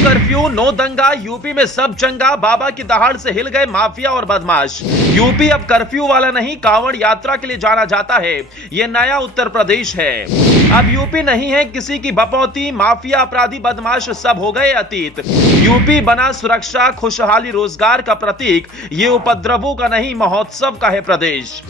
Curfew, no दंगा, UP में सब चंगा, बाबा की दहाड़ से हिल गए माफिया और बदमाश। यूपी अब कर्फ्यू वाला नहीं, कांवड़ यात्रा के लिए जाना जाता है। यह नया उत्तर प्रदेश है। अब यूपी नहीं है किसी की बपौती, माफिया, अपराधी, बदमाश सब हो गए अतीत। यूपी बना सुरक्षा, खुशहाली, रोजगार का प्रतीक। ये उपद्रवों का नहीं, महोत्सव का है प्रदेश।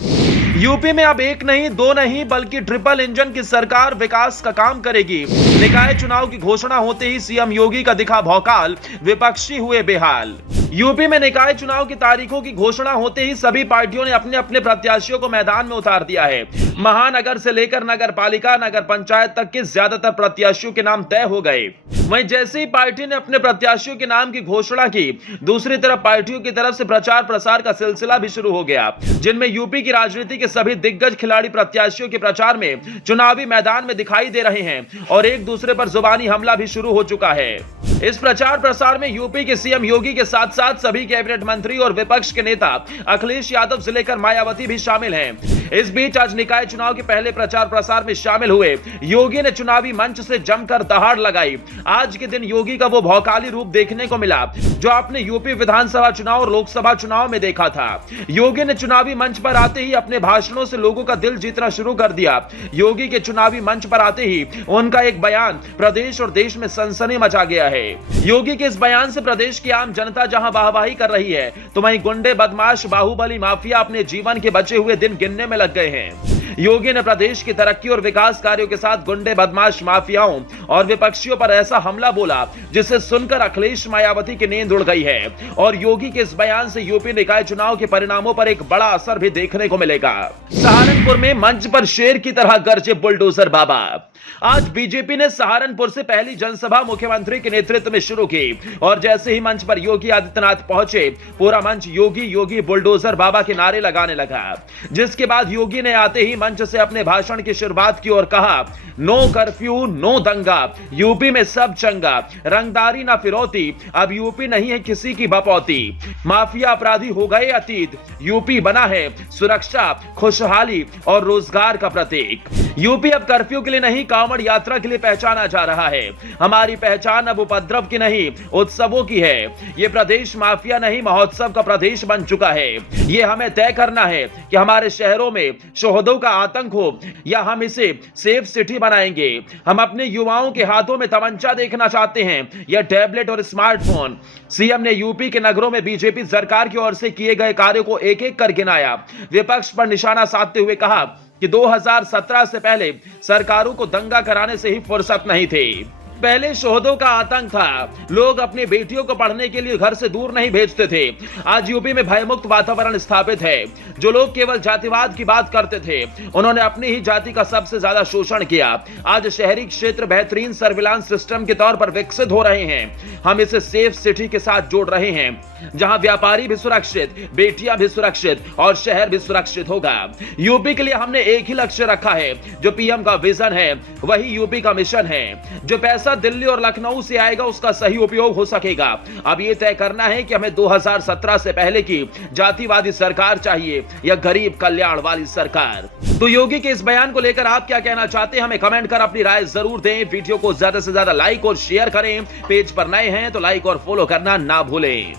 यूपी में अब एक नहीं, दो नहीं, बल्कि ट्रिपल इंजन की सरकार विकास का काम करेगी। निकाय चुनाव की घोषणा होते ही सीएम योगी का दिखा भौकाल, विपक्षी हुए बेहाल। यूपी में निकाय चुनाव की तारीखों की घोषणा होते ही सभी पार्टियों ने अपने अपने प्रत्याशियों को मैदान में उतार दिया है। महानगर से लेकर नगर पालिका, नगर पंचायत तक के ज्यादातर प्रत्याशियों के नाम तय हो गए। वहीं जैसे ही पार्टी ने अपने प्रत्याशियों के नाम की घोषणा की, दूसरी तरफ पार्टियों की तरफ से प्रचार प्रसार का सिलसिला भी शुरू हो गया, जिनमें यूपी की राजनीति के सभी दिग्गज खिलाड़ी प्रत्याशियों के प्रचार में चुनावी मैदान में दिखाई दे रहे हैं और एक दूसरे पर जुबानी हमला भी शुरू हो चुका है। इस प्रचार प्रसार में यूपी के सीएम योगी के साथ साथ सभी कैबिनेट मंत्री और विपक्ष के नेता अखिलेश यादव से लेकर मायावती भी शामिल हैं। इस बीच आज निकाय चुनाव के पहले प्रचार प्रसार में शामिल हुए योगी ने चुनावी मंच से जमकर दहाड़ लगाई। आज के दिन योगी का वो भौकाली रूप देखने को मिला जो आपने यूपी विधानसभा चुनाव और लोकसभा चुनाव में देखा था। योगी ने चुनावी मंच पर आते ही अपने भाषणों से लोगों का दिल जीतना शुरू कर दिया। योगी के चुनावी मंच पर आते ही उनका एक बयान प्रदेश और देश में सनसनी मचा गया है। योगी के इस बयान से प्रदेश की आम जनता जहां वाहवाही कर रही है, तो वहीं गुंडे, बदमाश, बाहुबली, माफिया अपने जीवन के बचे हुए दिन गिनने में लग गए हैं। योगी ने प्रदेश की तरक्की और विकास कार्यों के साथ गुंडे, बदमाश, माफियाओं और विपक्षियों पर ऐसा हमला बोला जिसे सुनकर अखिलेश, मायावती की नींद उड़ गई है और योगी के इस बयान से यूपी निकाय चुनाव के परिणामों पर एक बड़ा असर भी देखने को मिलेगा। सहारनपुर में मंच पर शेर की तरह गरजे बुलडोजर बाबा। आज बीजेपी ने सहारनपुर से पहली जनसभा मुख्यमंत्री के नेतृत्व में शुरू की और जैसे ही मंच पर योगी आदित्यनाथ पहुंचे, पूरा मंच योगी योगी बुलडोजर बाबा के नारे लगाने लगा। जिसके बाद योगी ने आते ही मंच से अपने भाषण की शुरुआत की और कहा, नो कर्फ्यू, नो दंगा, यूपी में सब चंगा, रंगदारी ना फिरौती, अब यूपी नहीं है किसी की बपौती, माफिया, अपराधी हो गए अतीत, यूपी बना है सुरक्षा, खुशहाली और रोजगार का प्रतीक। यूपी अब कर्फ्यू के लिए नहीं, कांवड़ यात्रा के लिए पहचाना जा रहा है। हमारी पहचान अब उपद्रव की नहीं, उत्सवों की है। ये प्रदेश माफिया नहीं, महोत्सव का प्रदेश बन चुका है। ये हमें तय करना है कि हमारे शहरों में शोहदों का आतंक हो या हम इसे सेफ सिटी बनाएंगे। हम अपने युवाओं के हाथों में तमंचा देखना चाहते हैं या टैबलेट और स्मार्टफोन। सीएम ने यूपी के नगरों में बीजेपी सरकार की ओर से किए गए कार्यों को एक एक कर गिनाया। विपक्ष पर निशाना साधते हुए कहा कि 2017 से पहले सरकारों को दंगा कराने से ही फुर्सत नहीं थी। पहले शोहदों का आतंक था, लोग अपनी बेटियों को पढ़ने के लिए घर से दूर नहीं भेजते थे। आज यूपी में भयमुक्त वातावरण स्थापित है। जो लोग केवल जातिवाद की बात करते थे, उन्होंने अपनी ही जाति का सबसे ज्यादा शोषण किया। आज शहरी क्षेत्र बेहतरीन सर्विलांस सिस्टम के तौर पर विकसित हो रहे हैं। हम इसे सेफ सिटी के साथ जोड़ रहे हैं, जहां व्यापारी भी सुरक्षित, बेटियां भी सुरक्षित और शहर भी सुरक्षित होगा। यूपी के लिए हमने एक ही लक्ष्य रखा है, जो पीएम का विजन है वही यूपी का मिशन है। जो पैसा दिल्ली और लखनऊ से आएगा उसका सही उपयोग हो सकेगा। अब यह तय करना है कि हमें 2017 से पहले की जातिवादी सरकार चाहिए या गरीब कल्याण वाली सरकार। तो योगी के इस बयान को लेकर आप क्या कहना चाहते हैं, हमें कमेंट कर अपनी राय जरूर दें। वीडियो को ज्यादा से ज्यादा लाइक और शेयर करें। पेज पर नए हैं तो लाइक और फॉलो करना ना भूलें।